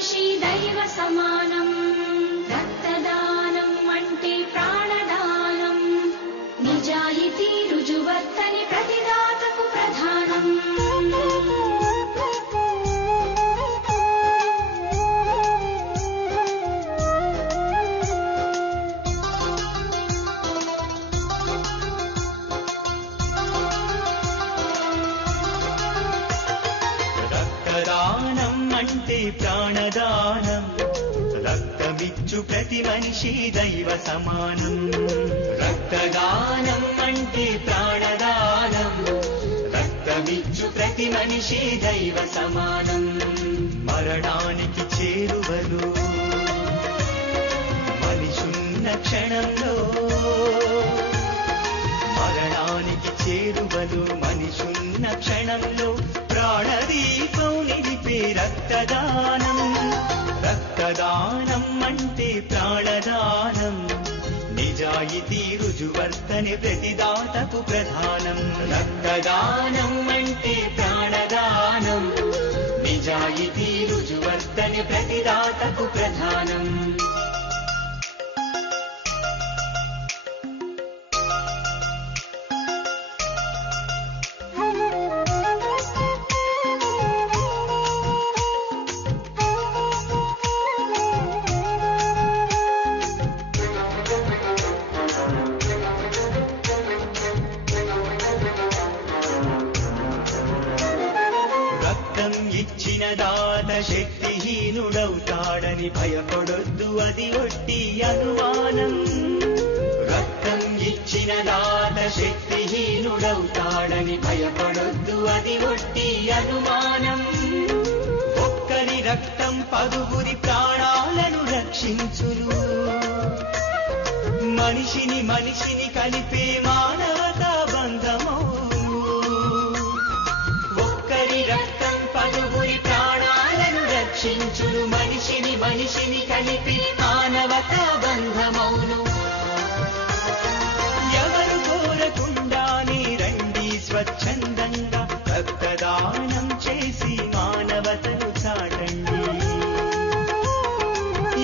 మనిషి దైవ సమానం. రక్తదానం అంటే ప్రాణదానం. నిజాయితీ రుజువర్తని ప్రతిదాతకు ప్రధానం. రక్తదానం అంటే ప్రాణదానం. రక్తమిచ్చు ప్రతి మనిషి దైవ సమానం. రక్తదానం అంటే ప్రాణదానం. రక్తమిచ్చు ప్రతి మనిషి దైవ సమానం. మరణానికి చేరువలు మనిషున్న క్షణంలో. మరణానికి చేరువలు మనిషున్న క్షణంలో ప్రాణదీపం నిలిపే రక్తదానం. రక్తదానం అంటే ప్రాణదానం. నిజాయితీ రుజువర్తని ప్రతిదాతకు ప్రధానం. రక్తదానం అంటే ప్రాణదానం. నిజాయితీ రుజువర్తని ప్రతిదాతకు ప్రధానం. ఇచ్చిన దాత శక్తిహీనుడవుతాడని భయపడొద్దు, అది ఒట్టి అనుమానం. రక్తం ఇచ్చిన దాత శక్తిహీనుడవుతాడని భయపడొద్దు, అది ఒట్టి అనుమానం. ఒక్కరి రక్తం పదుగురి ప్రాణాలను రక్షించును. మనిషిని మనిషిని కలిపే మానవతా బంధమో. పలువురి ప్రాణాలను రక్షించును. మనిషిని మనిషిని కలిపి మానవతా బంధమౌను. ఎవరు కోరకుండానే రండి స్వచ్ఛందంగా రక్తదానం చేసి మానవతను చాటండి.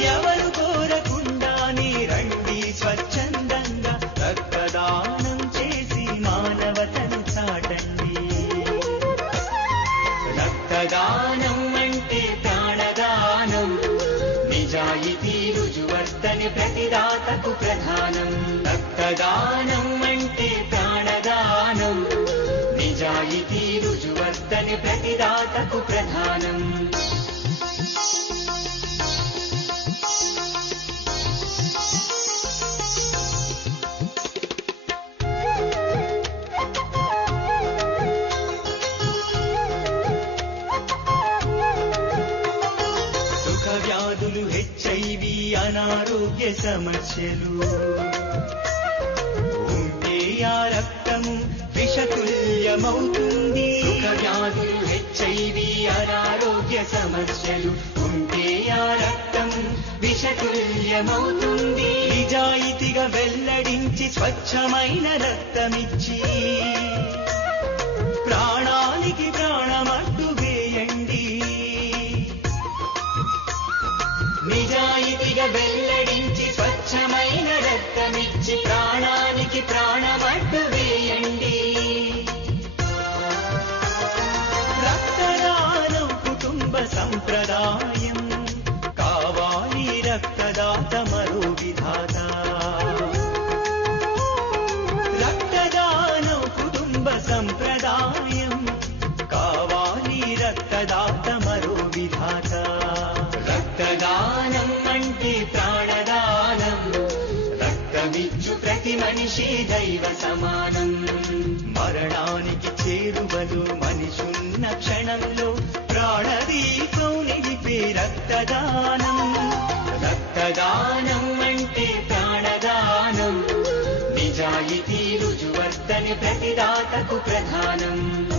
ఎవరు కోరకుండానే రండి స్వచ్ఛందంగా రక్తదానం చేసి మానవతను చాటండి. రక్తదానం అంటే ప్రాణదానం. నిజాయితీ రుజువర్తని ప్రతిదాతకు ప్రధానం. రక్తదానం అంటే ప్రాణదానం. నిజాయితీ రుజువర్తని ప్రతిదాతకు ప్రధానం. వ్యాధులు, హెచ్ఐవి, అనారోగ్య సమస్యలు ఉంటే ఆ రక్తము విషతుల్యమవుతుంది. వ్యాధులు, హెచ్ఐవి, అనారోగ్య సమస్యలు ఉంటే ఆ రక్తం విషతుల్యమవుతుంది. నిజాయితీగా వెల్లడించి స్వచ్ఛమైన రక్తమిచ్చి ప్రాణానికి ప్రాణమట్టు వేయండి. నిజాయితీగా వెల్లడించి స్వచ్ఛమైన రక్తమిచ్చి ప్రాణానికి ప్రాణమట్టు వేయండి. రక్తదానం కుటుంబ సంప్రదాయం. కావాలి రక్తదాత మరో విధాత. రక్తదానం కుటుంబ సంప్రదాయం. కావాలి రక్తదాత మరో విధాత. రక్తదానం అంటే ప్రాణదానం. రక్తమిచ్చు ప్రతి మనిషి దైవ సమానం. మరణానికి చేరువలు మనిషున్న క్షణంలో ప్రాణదీపం నిలిపే రక్తదానం. రక్తదానం అంటే ప్రాణదానం. నిజాయితీ రుజువర్తని ప్రతిదాతకు ప్రధానం.